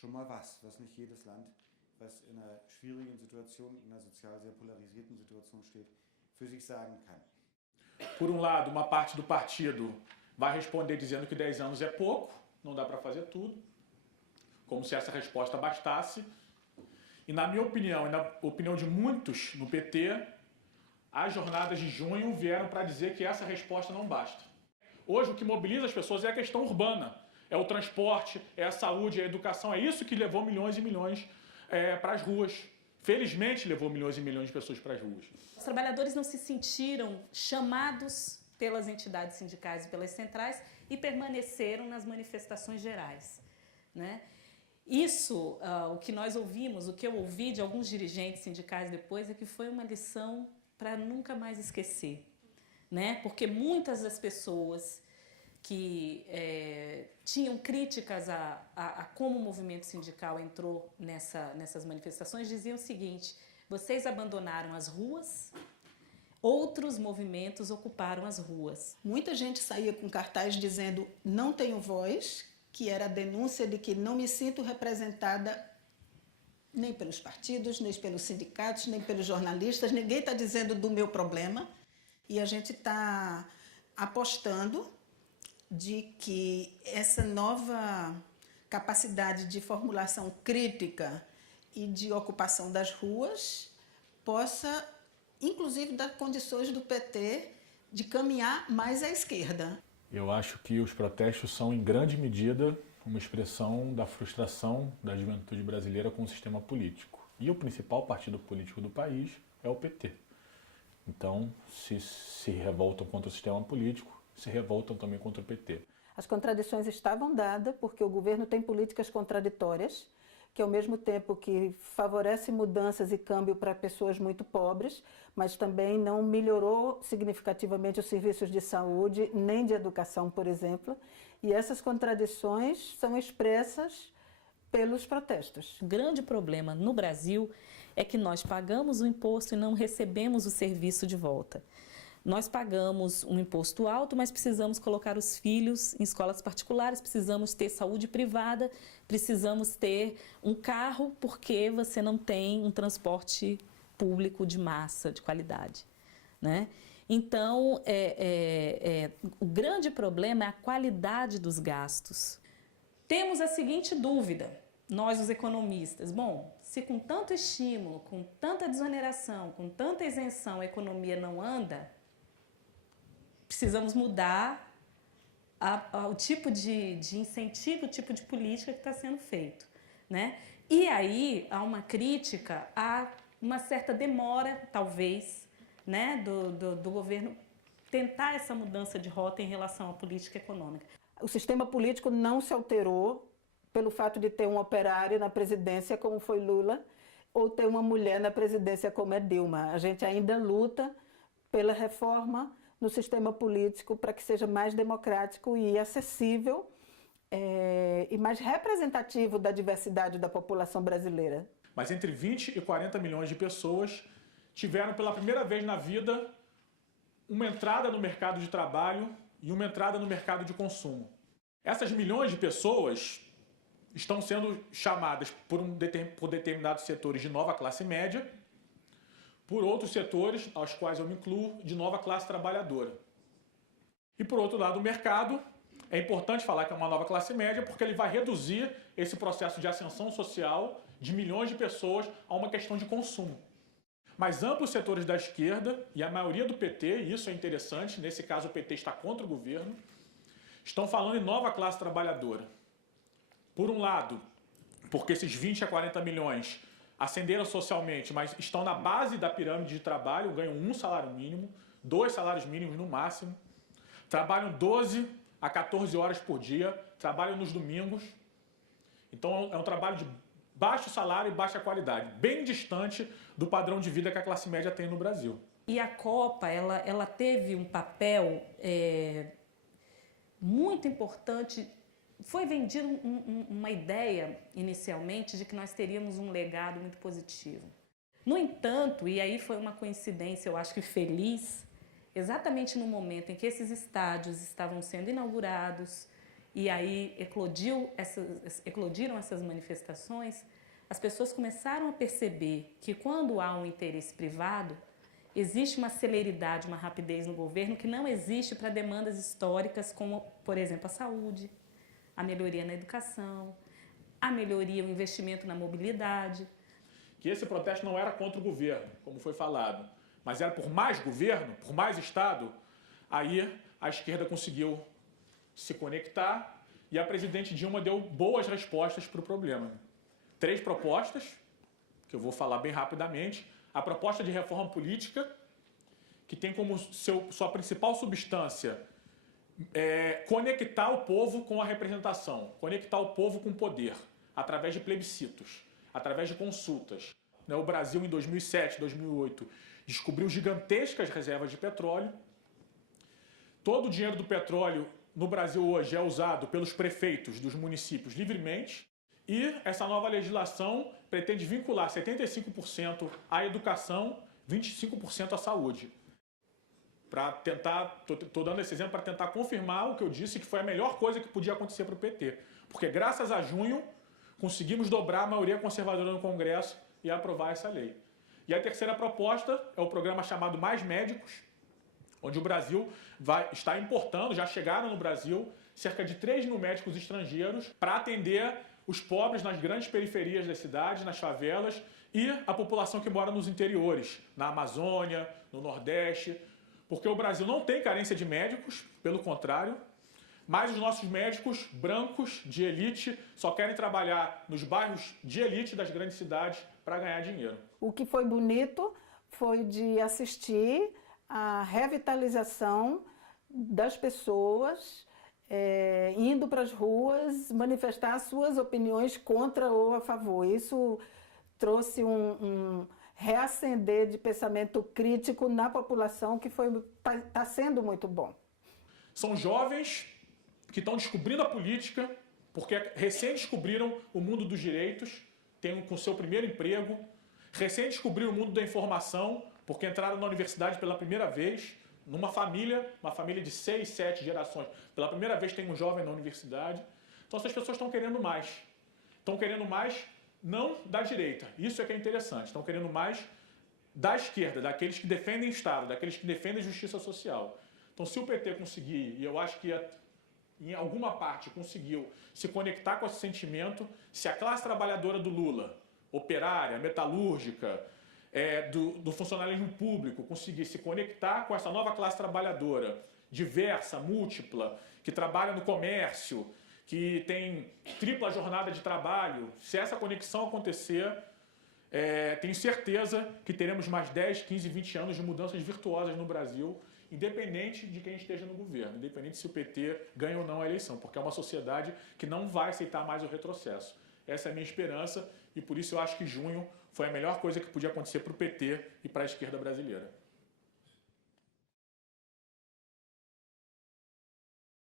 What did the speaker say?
schon mal was nicht jedes Land, was in einer schwierigen Situation, in einer sozial sehr polarisierten Situation steht, für sich sagen kann. Por um lado, uma parte do partido vai responder dizendo que 10 anos é pouco, não dá para fazer tudo, como se essa resposta bastasse. E na minha opinião, e na opinião de muitos no PT, as jornadas de junho vieram para dizer que essa resposta não basta. Hoje o que mobiliza as pessoas é a questão urbana, é o transporte, é a saúde, é a educação, é isso que levou milhões e milhões para as ruas. Felizmente levou milhões e milhões de pessoas para as ruas. Os trabalhadores não se sentiram chamados pelas entidades sindicais e pelas centrais e permaneceram nas manifestações gerais, né? Isso, o que nós ouvimos, o que eu ouvi de alguns dirigentes sindicais depois, é que foi uma lição para nunca mais esquecer, né? Porque muitas das pessoas que tinham críticas a como o movimento sindical entrou nessas manifestações diziam o seguinte: vocês abandonaram as ruas, outros movimentos ocuparam as ruas. Muita gente saía com cartaz dizendo não tenho voz, que era a denúncia de que não me sinto representada nem pelos partidos, nem pelos sindicatos, nem pelos jornalistas, ninguém está dizendo do meu problema. E a gente está apostando de que essa nova capacidade de formulação crítica e de ocupação das ruas possa, inclusive, dar condições do PT de caminhar mais à esquerda. Eu acho que os protestos são, em grande medida, uma expressão da frustração da juventude brasileira com o sistema político. E o principal partido político do país é o PT. Então, se revoltam contra o sistema político, se revoltam também contra o PT. As contradições estavam dadas porque o governo tem políticas contraditórias, que ao mesmo tempo que favorece mudanças e câmbio para pessoas muito pobres, mas também não melhorou significativamente os serviços de saúde, nem de educação, por exemplo. E essas contradições são expressas pelos protestos. O grande problema no Brasil é que nós pagamos o imposto e não recebemos o serviço de volta. Nós pagamos um imposto alto, mas precisamos colocar os filhos em escolas particulares, precisamos ter saúde privada, precisamos ter um carro, porque você não tem um transporte público de massa, de qualidade, né? Então, o grande problema é a qualidade dos gastos. Temos a seguinte dúvida, nós os economistas: bom, se com tanto estímulo, com tanta desoneração, com tanta isenção a economia não anda, precisamos mudar o tipo de incentivo, o tipo de política que está sendo feito, né? E aí há uma crítica a uma certa demora, talvez, né, do governo tentar essa mudança de rota em relação à política econômica. O sistema político não se alterou pelo fato de ter um operário na presidência, como foi Lula, ou ter uma mulher na presidência, como é Dilma. A gente ainda luta pela reforma no sistema político para que seja mais democrático e acessível e mais representativo da diversidade da população brasileira. Mas entre 20 e 40 milhões de pessoas tiveram pela primeira vez na vida uma entrada no mercado de trabalho e uma entrada no mercado de consumo. Essas milhões de pessoas estão sendo chamadas por determinados setores de nova classe média, por outros setores, aos quais eu me incluo, de nova classe trabalhadora. E por outro lado, o mercado, é importante falar que é uma nova classe média porque ele vai reduzir esse processo de ascensão social de milhões de pessoas a uma questão de consumo. Mas amplos setores da esquerda, e a maioria do PT, e isso é interessante, nesse caso o PT está contra o governo, estão falando em nova classe trabalhadora. Por um lado, porque esses 20 a 40 milhões ascenderam socialmente, mas estão na base da pirâmide de trabalho, ganham um salário mínimo, 2 salários mínimos no máximo, trabalham 12 a 14 horas por dia, trabalham nos domingos. Então é um trabalho de baixo salário e baixa qualidade, bem distante do padrão de vida que a classe média tem no Brasil. E a Copa, ela teve um papel muito importante. Foi vendida uma ideia, inicialmente, de que nós teríamos um legado muito positivo. No entanto, e aí foi uma coincidência, eu acho que feliz, exatamente no momento em que esses estádios estavam sendo inaugurados e aí eclodiram essas manifestações, as pessoas começaram a perceber que quando há um interesse privado, existe uma celeridade, uma rapidez no governo que não existe para demandas históricas como, por exemplo, a saúde, a melhoria na educação, a melhoria, o investimento na mobilidade. Que esse protesto não era contra o governo, como foi falado, mas era por mais governo, por mais Estado. Aí a esquerda conseguiu se conectar e a presidente Dilma deu boas respostas para o problema. 3 propostas, que eu vou falar bem rapidamente. A proposta de reforma política, que tem como sua principal substância conectar o povo com a representação, conectar o povo com o poder, através de plebiscitos, através de consultas. O Brasil, em 2007, 2008, descobriu gigantescas reservas de petróleo. Todo o dinheiro do petróleo no Brasil hoje é usado pelos prefeitos dos municípios livremente. E essa nova legislação pretende vincular 75% à educação, 25% à saúde. Para tentar, estou dando esse exemplo para tentar confirmar o que eu disse, que foi a melhor coisa que podia acontecer para o PT. Porque graças a junho conseguimos dobrar a maioria conservadora no Congresso e aprovar essa lei. E a terceira proposta é o programa chamado Mais Médicos, onde o Brasil está importando, já chegaram no Brasil, cerca de 3 mil médicos estrangeiros para atender os pobres nas grandes periferias das cidades, nas favelas, e a população que mora nos interiores, na Amazônia, no Nordeste, porque o Brasil não tem carência de médicos, pelo contrário, mas os nossos médicos brancos de elite só querem trabalhar nos bairros de elite das grandes cidades para ganhar dinheiro. O que foi bonito foi de assistir à revitalização das pessoas indo para as ruas manifestar suas opiniões contra ou a favor. Isso trouxe um reacender de pensamento crítico na população que está sendo muito bom. São jovens que estão descobrindo a política porque recém descobriram o mundo dos direitos, têm com seu primeiro emprego, recém descobriram o mundo da informação porque entraram na universidade pela primeira vez, numa família, uma família de 6, 7 gerações. Pela primeira vez tem um jovem na universidade. Então essas pessoas estão querendo mais. Estão querendo mais não da direita. Isso é que é interessante. Estão querendo mais da esquerda, daqueles que defendem o Estado, daqueles que defendem a justiça social. Então se o PT conseguir, e eu acho que em alguma parte conseguiu se conectar com esse sentimento, se a classe trabalhadora do Lula, operária, metalúrgica, do funcionalismo público, conseguir se conectar com essa nova classe trabalhadora, diversa, múltipla, que trabalha no comércio, que tem tripla jornada de trabalho, se essa conexão acontecer, tenho certeza que teremos mais 10, 15, 20 anos de mudanças virtuosas no Brasil, independente de quem esteja no governo, independente se o PT ganha ou não a eleição, porque é uma sociedade que não vai aceitar mais o retrocesso. Essa é a minha esperança e por isso eu acho que junho foi a melhor coisa que podia acontecer para o PT e para a esquerda brasileira.